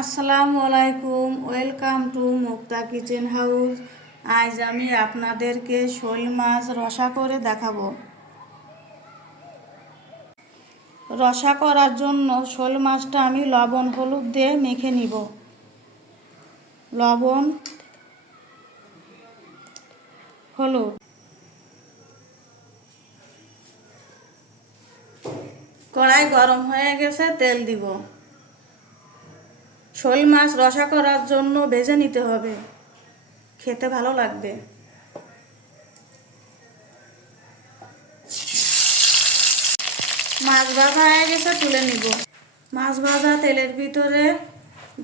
আসসালামু আলাইকুম, welcome to Mukta kitchen house. আজ আমি আপনাদেরকে শোল মাছ রসা করে দেখাবো। রসা করার জন্য শোল মাছটা আমি লবণ, হলুদ দিয়ে মেখে নিব। লবণ, হলুদ। কড়াই গরম হয়ে গেছে, তেল দিব। শোল মাছ রসা করার জন্য ভেজে নিতে হবে। খেতে ভালো লাগবে। মাছ ভাজা হয়ে গেছে, তুলে নিব। মাছ ভাজা তেলের ভিতরে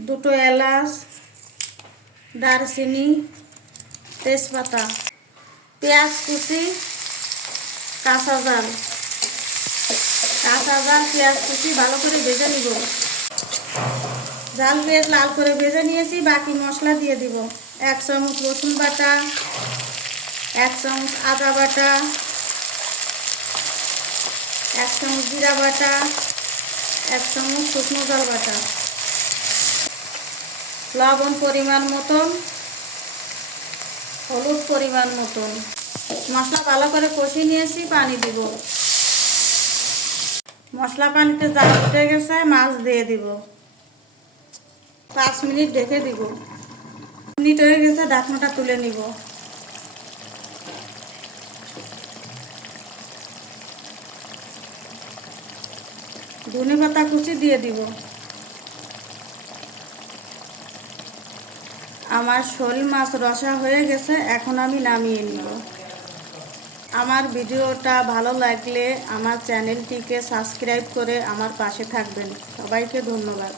দুটো এলাচ, দারচিনি, তেজপাতা, পেঁয়াজ কুচি, কাঁচা জাল। কাঁচা জাল, পেঁয়াজ কুচি ভালো করে ভেজে নিব। জাল বেশ লাল করে ভেজে নিয়েছি, বাকি মশলা দিয়ে দিব। এক চামচ রসুন বাটা, এক চামচ আদা বাটা, এক চামচ জিরা বাটা, এক চামচ শুকনো জল বাটা। লবণ পরিমাণ মতন, হলুদ পরিমাণ মতন। মশলা ভালো করে কষিয়ে নিয়েছি, পানি দিব। মশলা পানিতে জাল উঠে গেছে, মাছ দিয়ে দিব। পাঁচ মিনিট ঢেকে দিব। মিনিট হয়ে গেছে ঢাকনাটা তুলে নিব। ধনে পাতা কুচি দিয়ে দিব। আমার শোল মাছ রসা হয়ে গেছে, এখন আমি নামিয়ে নিব। আমার ভিডিওটা ভালো লাগলে আমার চ্যানেলটিকে সাবস্ক্রাইব করে আমার পাশে থাকবেন। সবাইকে ধন্যবাদ।